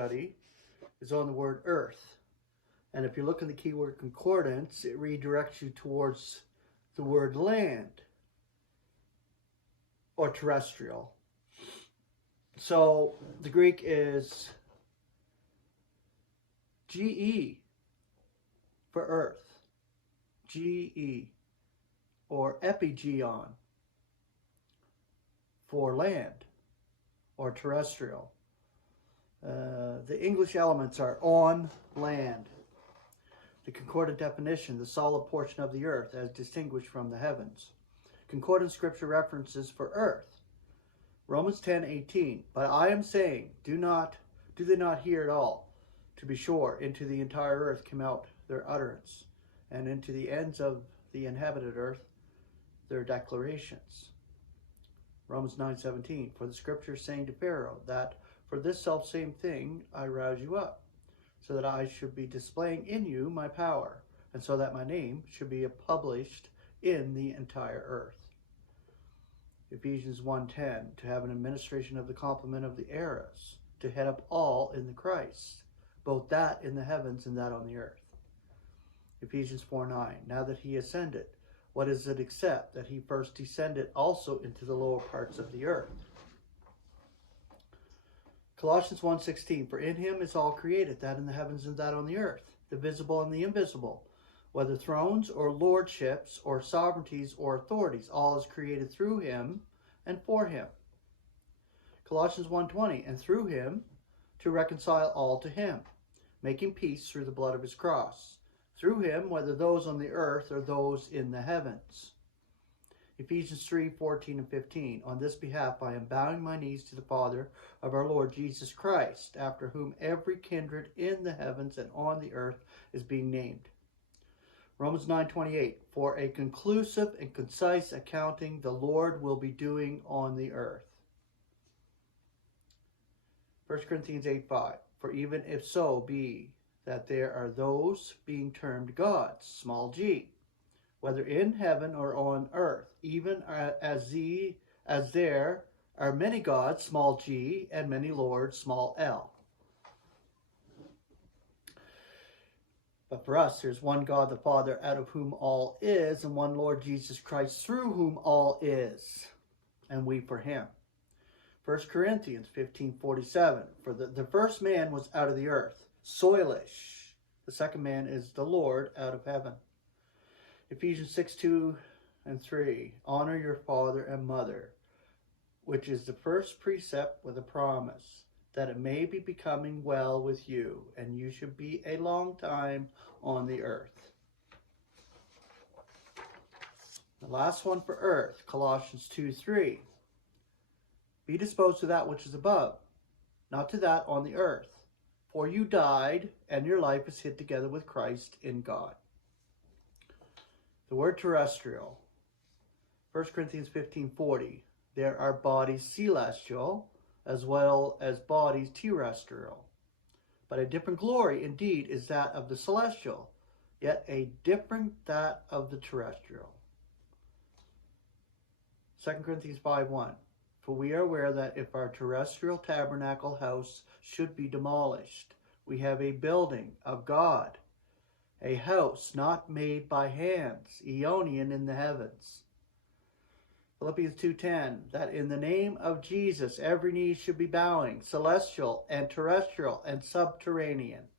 study is on the word earth. And if you look in the keyword concordance, it redirects you towards the word land or terrestrial. So the Greek is GE for earth, GE, or epigeon for land or terrestrial. The English elements are on land. The concordant definition, the solid portion of the earth as distinguished from the heavens. Concordant scripture references for earth. Romans 10:18. But I am saying, do they not hear it all? To be sure, into the entire earth came out their utterance, and into the ends of the inhabited earth their declarations. Romans 9:17. For the scripture is saying to Pharaoh that for this selfsame thing I rouse you up, so that I should be displaying in you my power, and so that my name should be published in the entire earth. Ephesians 1:10, to have an administration of the complement of the eras, to head up all in the Christ, both that in the heavens and that on the earth. Ephesians 4:9, now that he ascended, what is it except that he first descended also into the lower parts of the earth? Colossians 1:16, for in him is all created, that in the heavens and that on the earth, the visible and the invisible, whether thrones or lordships or sovereignties or authorities, all is created through him and for him. Colossians 1:20, and through him to reconcile all to him, making peace through the blood of his cross. Through him, whether those on the earth or those in the heavens. Ephesians 3:14 and 15, on this behalf I am bowing my knees to the Father of our Lord Jesus Christ, after whom every kindred in the heavens and on the earth is being named. Romans 9:28, for a conclusive and concise accounting the Lord will be doing on the earth. 1 Corinthians 8:5, for even if so be that there are those being termed gods, small g, whether in heaven or on earth, even as there are many gods, small g, and many lords, small l. But for us, there's one God the Father, out of whom all is, and one Lord Jesus Christ, through whom all is, and we for him. 1 Corinthians 15:47, for the first man was out of the earth, soilish. The second man is the Lord out of heaven. Ephesians 6:2 and 3, honor your father and mother, which is the first precept with a promise, that it may be becoming well with you, and you should be a long time on the earth. The last one for earth, Colossians 2:3. Be disposed to that which is above, not to that on the earth. For you died, and your life is hid together with Christ in God. The word terrestrial, 1 Corinthians 15:40. There are bodies celestial, as well as bodies terrestrial. But a different glory indeed is that of the celestial, yet a different that of the terrestrial. 2 Corinthians 5:1. For we are aware that if our terrestrial tabernacle house should be demolished, we have a building of God, a house not made by hands, Aeonian in the heavens. Philippians 2:10, that in the name of Jesus every knee should be bowing, celestial and terrestrial and subterranean.